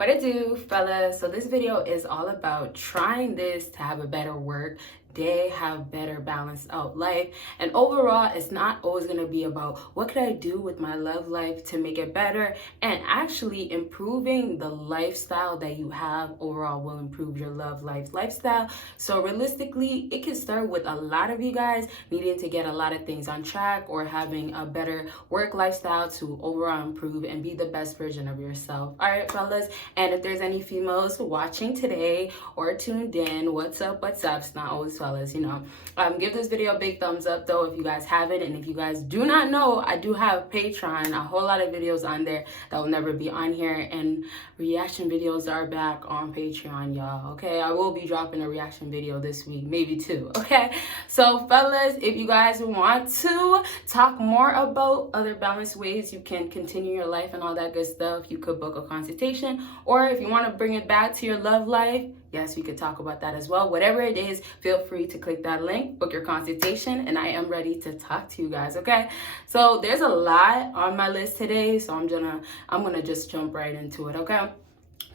What it do, fellas? So this video is all about trying this to have a better work day, have better balanced out life. And overall, it's not always going to be about what could I do with my love life to make it better, and actually improving the lifestyle that you have overall will improve your love life lifestyle. So realistically, it can start with a lot of you guys needing to get a lot of things on track or having a better work lifestyle to overall improve and be the best version of yourself. All right, fellas. And if there's any females watching today or tuned in, what's up? It's not always fellas, give this video a big thumbs up though if you guys haven't. And if you guys do not know, I do have Patreon, a whole lot of videos on there that will never be on here, and reaction videos are back on Patreon, y'all. Okay, I will be dropping a reaction video this week, maybe two. Okay, so fellas, if you guys want to talk more about other balanced ways you can continue your life and all that good stuff, you could book a consultation. Or if you want to bring it back to your love life, yes, we could talk about that as well. Whatever it is, feel free to click that link, book your consultation, and I am ready to talk to you guys, okay? So there's a lot on my list today, so I'm gonna just jump right into it, okay?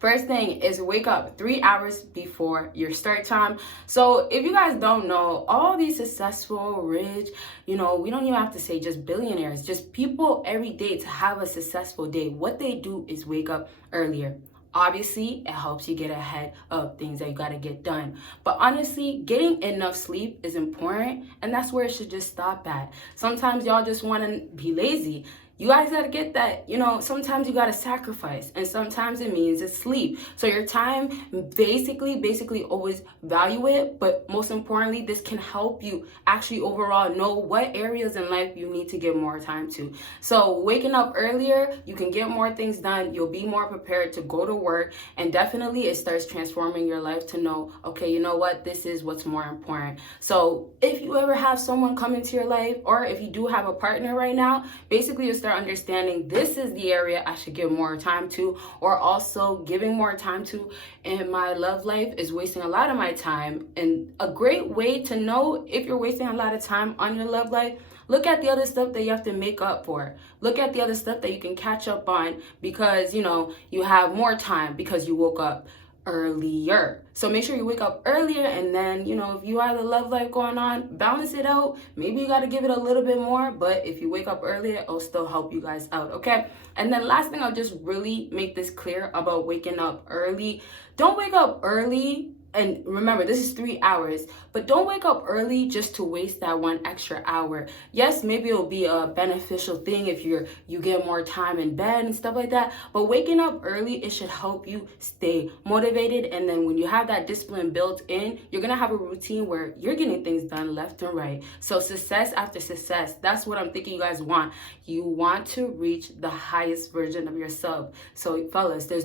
First thing is wake up 3 hours before your start time. So if you guys don't know, all these successful, rich, we don't even have to say just billionaires, just people every day to have a successful day, what they do is wake up earlier. Obviously, it helps you get ahead of things that you got to get done. But honestly, getting enough sleep is important, and that's where it should just stop at. Sometimes y'all just want to be lazy. You guys got to get that, sometimes you got to sacrifice, and sometimes it means it's sleep. So your time, basically always value it. But most importantly, this can help you actually overall know what areas in life you need to give more time to. So waking up earlier, you can get more things done. You'll be more prepared to go to work, and definitely it starts transforming your life to know, okay, you know what, this is what's more important. So if you ever have someone come into your life, or if you do have a partner right now, basically you start understanding this is the area I should give more time to, or also giving more time to in my love life is wasting a lot of my time. And a great way to know if you're wasting a lot of time on your love life, look at the other stuff that you have to make up for. Look at the other stuff that you can catch up on because, you have more time because you woke up earlier. So make sure you wake up earlier, and then, if you have a love life going on, balance it out. Maybe you got to give it a little bit more, but if you wake up earlier, it'll still help you guys out, okay? And then last thing, I'll just really make this clear about waking up early. Don't wake up early. And remember, this is 3 hours, but don't wake up early just to waste that one extra hour. Yes, maybe it'll be a beneficial thing if you get more time in bed and stuff like that. But waking up early, it should help you stay motivated. And then when you have that discipline built in, you're going to have a routine where you're getting things done left and right. So success after success, that's what I'm thinking you guys want. You want to reach the highest version of yourself. So fellas, there's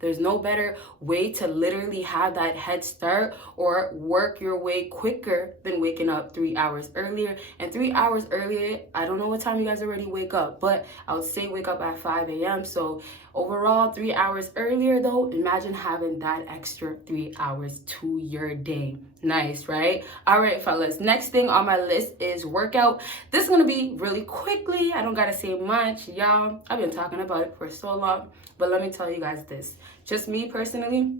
there's no better way to literally have that head start or work your way quicker than waking up 3 hours earlier. And 3 hours earlier, I don't know what time you guys already wake up, but I would say wake up at 5 a.m. So overall, 3 hours earlier though, imagine having that extra 3 hours to your day. Nice, right? All right, fellas, next thing on my list is workout. This is gonna be really quickly. I don't gotta say much, y'all. I've been talking about it for so long, but let me tell you guys this. Just me personally,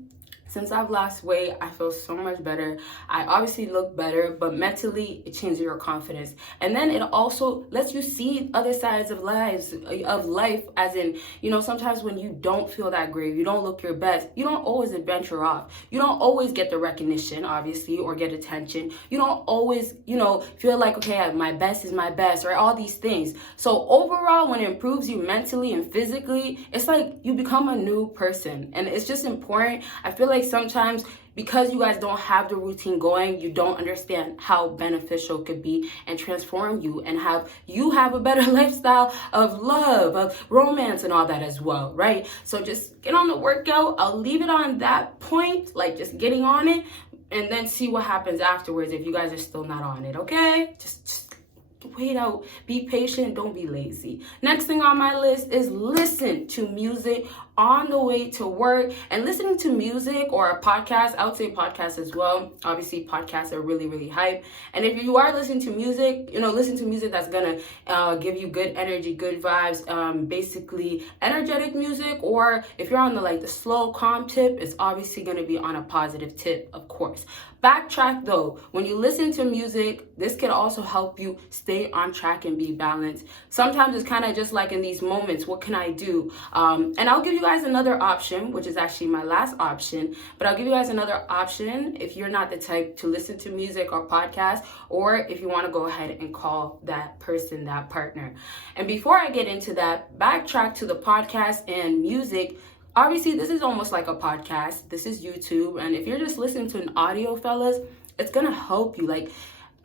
since I've lost weight, I feel so much better. I obviously look better, but mentally it changes your confidence. And then it also lets you see other sides of life, as in, sometimes when you don't feel that great, you don't look your best, you don't always adventure off. You don't always get the recognition, obviously, or get attention. You don't always, feel like, okay, my best is my best, or all these things. So overall, when it improves you mentally and physically, it's like you become a new person. And it's just important. I feel like sometimes because you guys don't have the routine going, you don't understand how beneficial it could be and transform you and have a better lifestyle of love, of romance and all that as well, right? So just get on the workout. I'll leave it on that point, like just getting on it, and then see what happens afterwards if you guys are still not on it, okay? Just wait out, be patient, don't be lazy. Next thing on my list is listen to music on the way to work and listening to music or a podcast. I would say podcasts as well. Obviously, podcasts are really, really hype. And if you are listening to music, listen to music that's gonna give you good energy, good vibes, basically energetic music. Or if you're on the slow, calm tip, it's obviously gonna be on a positive tip, of course. Backtrack though. When you listen to music, this can also help you stay on track and be balanced. Sometimes it's kind of just like in these moments, what can I do? And I'll give you guys another option, which is actually my last option, but I'll give you guys another option if you're not the type to listen to music or podcasts, or if you want to go ahead and call that person, that partner. And before I get into that, backtrack to the podcast and music. Obviously, this is almost like a podcast. This is YouTube. And if you're just listening to an audio, fellas, it's going to help you.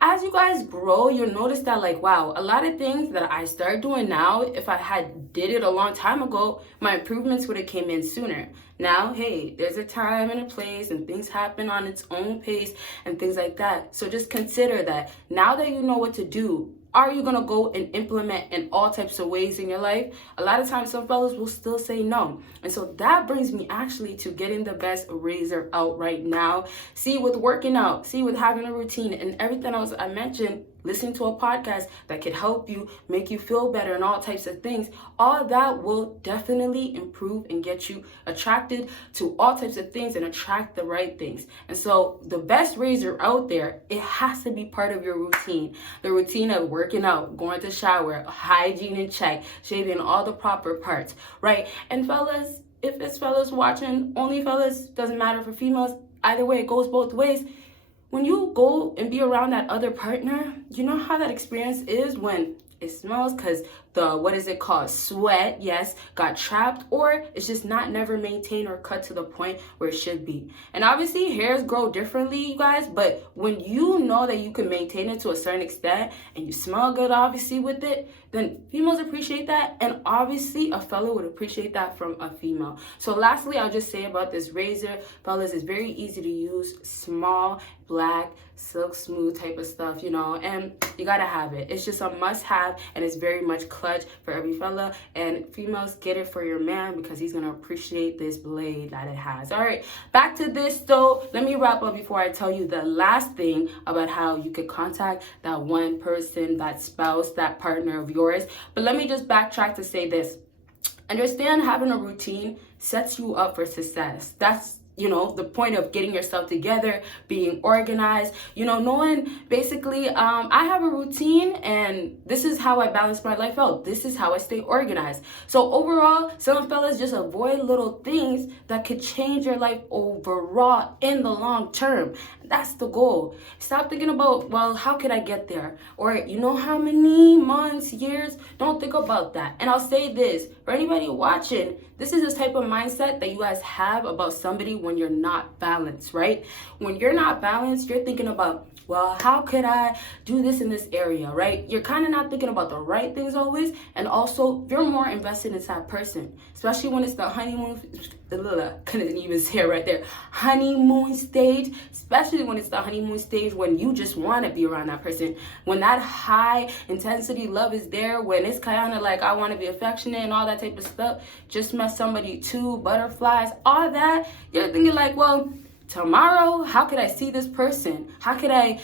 As you guys grow, you'll notice that wow, a lot of things that I start doing now, if I had did it a long time ago, my improvements would have came in sooner. Now, hey, there's a time and a place and things happen on its own pace and things like that. So just consider that now that you know what to do, are you going to go and implement in all types of ways in your life? A lot of times, some fellas will still say no. And so that brings me actually to getting the best razor out right now. See, with working out, see, with having a routine and everything else I mentioned, listening to a podcast that could help you, make you feel better and all types of things, all that will definitely improve and get you attracted to all types of things and attract the right things. And so the best razor out there, it has to be part of your routine. The routine of working out, going to shower, hygiene in check, shaving all the proper parts, right? And fellas, if it's fellas watching, only fellas, doesn't matter for females, either way, it goes both ways. When you go and be around that other partner, you know how that experience is when it smells because sweat, yes, got trapped, or it's just not never maintained or cut to the point where it should be. And obviously hairs grow differently, you guys, but when you know that you can maintain it to a certain extent and you smell good obviously with it, then females appreciate that, and obviously a fella would appreciate that from a female. So lastly, I'll just say about this razor, fellas, it's very easy to use, small, black, silk smooth type of stuff, and you gotta have it. It's just a must have, and it's very much clutch for every fella. And females, get it for your man because he's gonna appreciate this blade that it has. All right, back to this though. Let me wrap up before I tell you the last thing about how you could contact that one person, that spouse, that partner of yours. But let me just backtrack to say this. Understand, having a routine sets you up for success. That's the point of getting yourself together, being organized, knowing basically, I have a routine and this is how I balance my life out. This is how I stay organized. So overall, some fellas just avoid little things that could change your life overall in the long term. That's the goal. Stop thinking about, well, how could I get there? Or how many months, years? Don't think about that. And I'll say this, for anybody watching, this is the type of mindset that you guys have about somebody when you're not balanced, right? When you're not balanced, you're thinking about, well, how could I do this in this area, right? You're kind of not thinking about the right things always. And also, you're more invested in that person, especially when it's the honeymoon, couldn't even say it right there, honeymoon stage, especially when it's the honeymoon stage, when you just want to be around that person, when that high intensity love is there, when it's kind of like I want to be affectionate and all that type of stuff, just met somebody too, butterflies, all that, you're thinking like, well, tomorrow, how could I see this person? How could I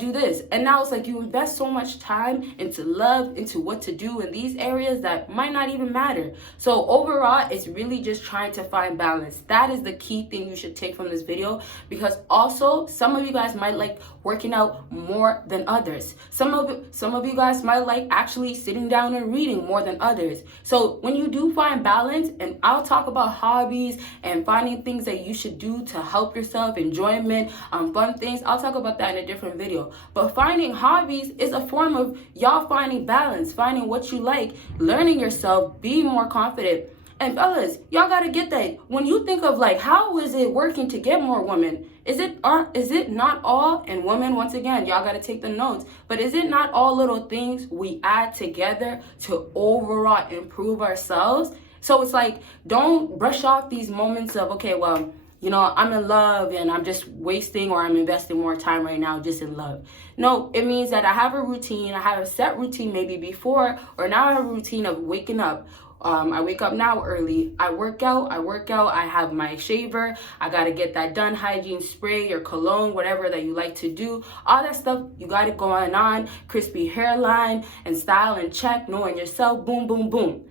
do this? And now it's like you invest so much time into love, into what to do in these areas that might not even matter. So overall, it's really just trying to find balance. That is the key thing you should take from this video, because also some of you guys might like working out more than others. Some of you guys might like actually sitting down and reading more than others. So when you do find balance, and I'll talk about hobbies and finding things that you should do to help yourself, enjoyment, fun things. I'll talk about that in a different video. But finding hobbies is a form of y'all finding balance, finding what you like, learning yourself, being more confident. And fellas, y'all gotta get that. When you think of like, how is it working to get more women? Is it not all, and women, once again, y'all gotta take the notes, but is it not all little things we add together to overall improve ourselves? So it's like, don't brush off these moments of, okay, well, I'm in love and I'm just wasting, or I'm investing more time right now just in love. No, it means that I have a routine. I have a set routine maybe before, or now I have a routine of waking up, I wake up now early. I work out. I have my shaver. I got to get that done. Hygiene spray, your cologne, whatever that you like to do. All that stuff, you got it going on. Crispy hairline and style and check. Knowing yourself. Boom, boom, boom.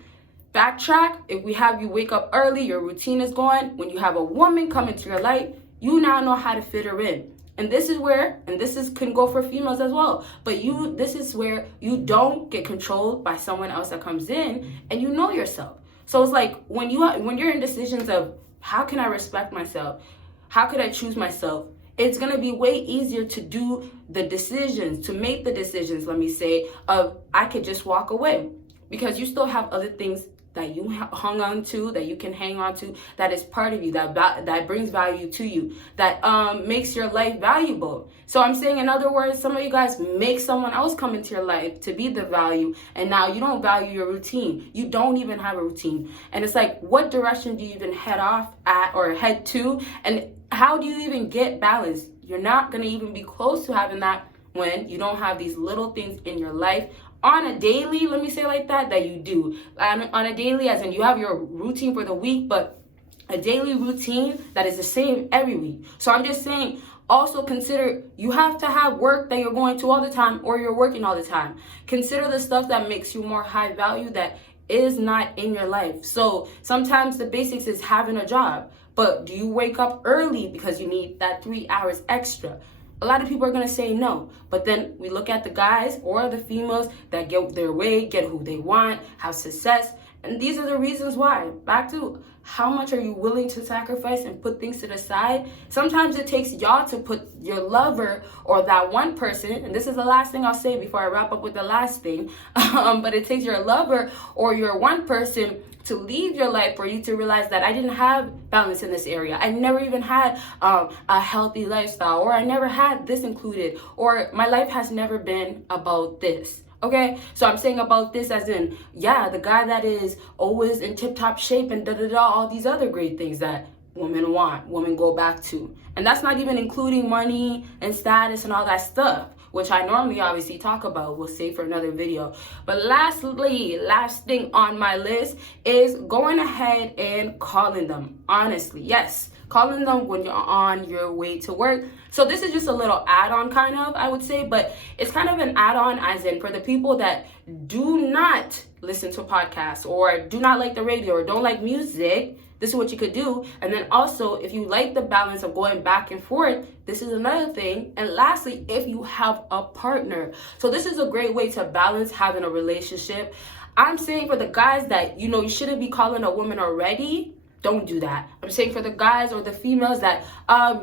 Backtrack. If we have you wake up early, your routine is going. When you have a woman come into your life, you now know how to fit her in. And this is where, and this is can go for females as well, but this is where you don't get controlled by someone else that comes in, and you know yourself. So it's like when you're in decisions of how can I respect myself, how could I choose myself, it's gonna be way easier to do the decisions, to make the decisions, let me say, of I could just walk away, because you still have other things that you hung on to, that you can hang on to, that is part of you, that brings value to you, that makes your life valuable. So I'm saying, in other words, some of you guys make someone else come into your life to be the value, and now you don't value your routine. You don't even have a routine. And it's like, what direction do you even head off at or head to? And how do you even get balance? You're not gonna even be close to having that when you don't have these little things in your life on a daily, let me say like that you do. On a daily, as in you have your routine for the week, but a daily routine that is the same every week. So I'm just saying, also consider, you have to have work that you're going to all the time, or you're working all the time. Consider the stuff that makes you more high value that is not in your life. So sometimes the basics is having a job, but do you wake up early because you need that 3 hours extra? A lot of people are going to say no, but then we look at the guys or the females that get their way, get who they want, have success, and these are the reasons why. Back to how much are you willing to sacrifice and put things to the side? Sometimes it takes y'all to put your lover or that one person, and this is the last thing I'll say before I wrap up with the last thing, but it takes your lover or your one person to leave your life for you to realize that I didn't have balance in this area. I never even had a healthy lifestyle, or I never had this included, or my life has never been about this. Okay, so I'm saying about this as in, yeah, the guy that is always in tip-top shape and all these other great things that women want, women go back to. And that's not even including money and status and all that stuff, which I normally obviously talk about. We'll save for another video. But lastly, last thing on my list is going ahead and calling them. Honestly, yes, calling them when you're on your way to work. So this is just a little add-on kind of, I would say, but it's kind of an add-on as in for the people that do not listen to podcasts or do not like the radio or don't like music. This is what you could do. And then also, if you like the balance of going back and forth, this is another thing. And lastly, if you have a partner. So this is a great way to balance having a relationship. I'm saying for the guys that, you shouldn't be calling a woman already, don't do that. I'm saying for the guys or the females that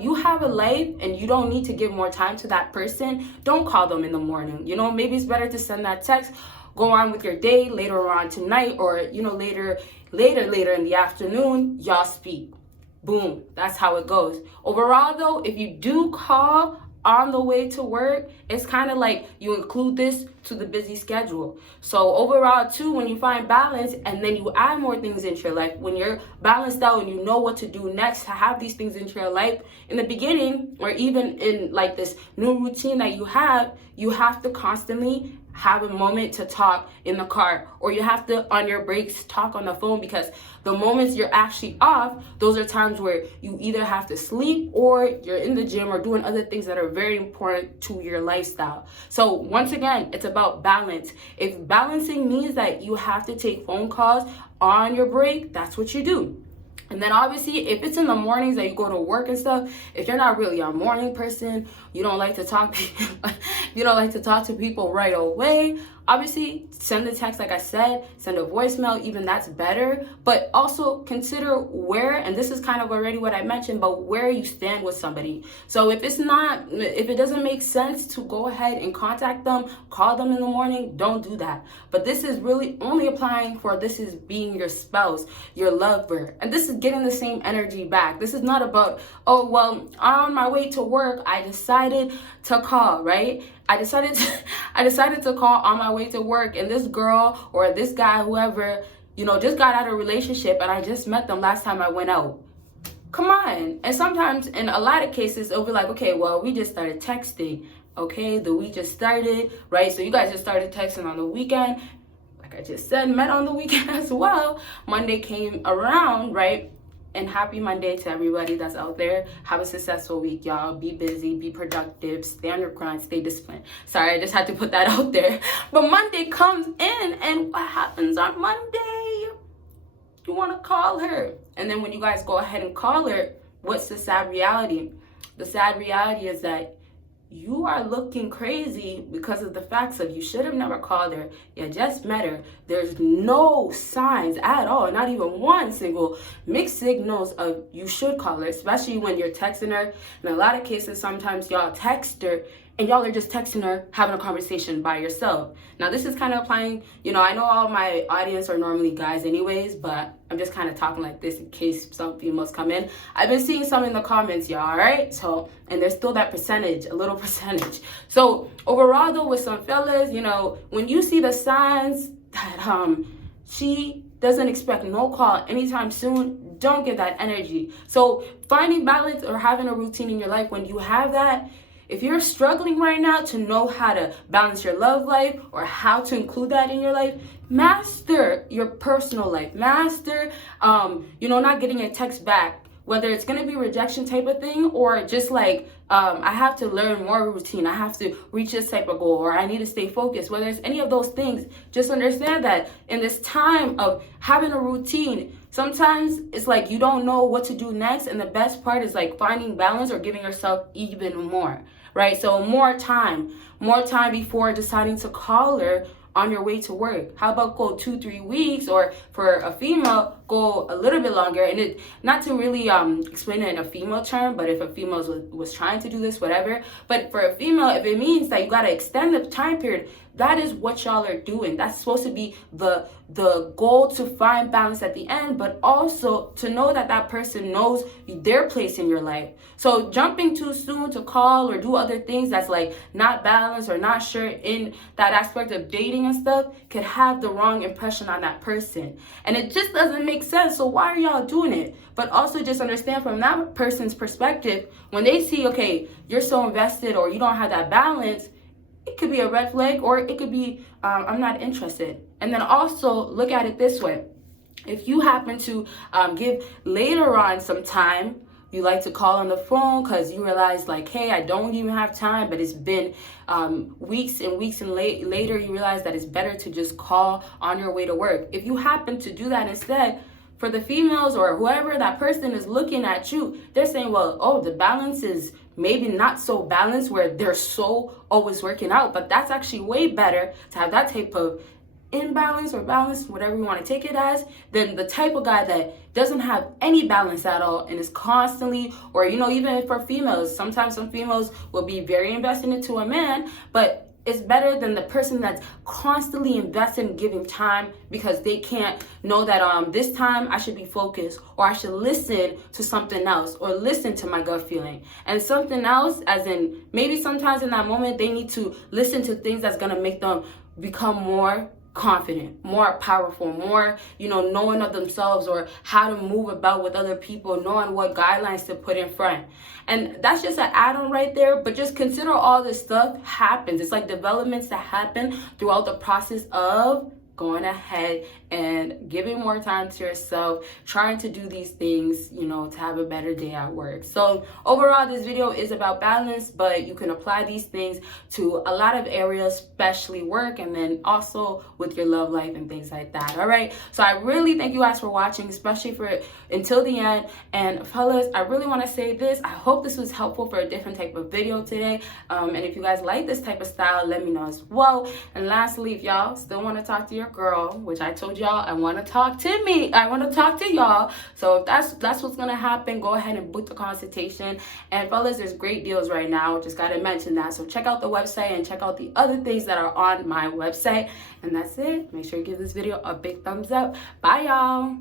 you have a life and you don't need to give more time to that person, don't call them in the morning. Maybe it's better to send that text, go on with your day later on tonight, or later in the afternoon, y'all speak. Boom, that's how it goes. Overall though, if you do call on the way to work, it's kind of like you include this to the busy schedule. So overall too, when you find balance and then you add more things into your life, when you're balanced out and you know what to do next to have these things into your life, in the beginning or even in like this new routine that you have to constantly have a moment to talk in the car, or you have to on your breaks talk on the phone, because the moments you're actually off, those are times where you either have to sleep or you're in the gym or doing other things that are very important to your lifestyle. So once again, it's about balance. If balancing means that you have to take phone calls on your break, that's what you do. And then obviously, if it's in the mornings that you go to work and stuff, if you're not really a morning person, you don't like to talk to people right away, obviously send a text, like I said, send a voicemail, even that's better. But also consider where, and this is kind of already what I mentioned, but where you stand with somebody. So if it doesn't make sense to go ahead and contact them, call them in the morning, don't do that. But this is really only applying for this is being your spouse, your lover. And this is getting the same energy back. This is not about, oh, well, on my way to work, I decided to call, right? I decided to call on my way to work, and this girl or this guy, whoever, just got out of a relationship, and I just met them last time I went out. Come on. And sometimes in a lot of cases, it'll be like, okay, well, we just started texting. Okay, the week just started, right? So you guys just started texting on the weekend. Like like I just said, met on the weekend as well. Monday came around, right? And happy Monday to everybody that's out there. Have a successful week, y'all. Be busy, be productive, stay on your grind, stay disciplined. Sorry, I just had to put that out there. But Monday comes in, and what happens on Monday? You want to call her. And then when you guys go ahead and call her, what's the sad reality? The sad reality is that you are looking crazy because of the facts of you should have never called her. You just met her. There's no signs at all, not even one single mixed signals of you should call her, especially when you're texting her. In a lot of cases, sometimes y'all text her and y'all are just texting her, having a conversation by yourself. Now, this is kind of applying, I know all my audience are normally guys anyways, but I'm just kind of talking like this in case some females come in. I've been seeing some in the comments, y'all, all right? So, and there's still that percentage, a little percentage. So overall though, with some fellas, when you see the signs that she doesn't expect no call anytime soon, don't give that energy. So finding balance or having a routine in your life, when you have that, if you're struggling right now to know how to balance your love life or how to include that in your life, master your personal life. Master, not getting a text back, whether it's going to be rejection type of thing or just like, I have to learn more routine. I have to reach this type of goal, or I need to stay focused. Whether it's any of those things, just understand that in this time of having a routine, sometimes it's like you don't know what to do next. And the best part is like finding balance or giving yourself even more, right? So more time before deciding to call her on your way to work. How about go 2-3 weeks, or for a female, go a little bit longer? And it, not to really explain it in a female term, but if a female was trying to do this, whatever. But for a female, if it means that you got to extend the time period, that is what y'all are doing. That's supposed to be the goal, to find balance at the end, but also to know that that person knows their place in your life. So jumping too soon to call or do other things that's like not balanced or not sure in that aspect of dating and stuff could have the wrong impression on that person. And it just doesn't make sense. So why are y'all doing it? But also just understand from that person's perspective, when they see, okay, you're so invested or you don't have that balance, it could be a red flag, or it could be, I'm not interested. And then also look at it this way. If you happen to give later on some time, you like to call on the phone because you realize like, hey, I don't even have time, but it's been weeks and weeks, and later you realize that it's better to just call on your way to work. If you happen to do that instead, for the females or whoever that person is looking at you, they're saying, well, oh, the balance is maybe not so balanced where they're so always working out, but that's actually way better to have that type of imbalance or balance, whatever you want to take it as, than the type of guy that doesn't have any balance at all and is constantly, or even for females, sometimes some females will be very invested into a man, but it's better than the person that's constantly invested in giving time because they can't know that this time I should be focused, or I should listen to something else, or listen to my gut feeling. And something else, as in maybe sometimes in that moment they need to listen to things that's gonna make them become more confident, more powerful, more, knowing of themselves, or how to move about with other people, knowing what guidelines to put in front. And that's just an add-on right there, but just consider all this stuff happens. It's like developments that happen throughout the process of going ahead and giving more time to yourself, trying to do these things, to have a better day at work. So overall, this video is about balance, but you can apply these things to a lot of areas, especially work, and then also with your love life and things like that. All right. So I really thank you guys for watching, especially for until the end. And fellas, I really want to say this. I hope this was helpful for a different type of video today. And if you guys like this type of style, let me know as well. And lastly, if y'all still want to talk to your girl, which I told y'all I want to talk to me, I want to talk to y'all. So if that's what's gonna happen, go ahead and book the consultation. And fellas, there's great deals right now, just gotta mention that. So check out the website and check out the other things that are on my website. And that's it. Make sure you give this video a big thumbs up. Bye, y'all.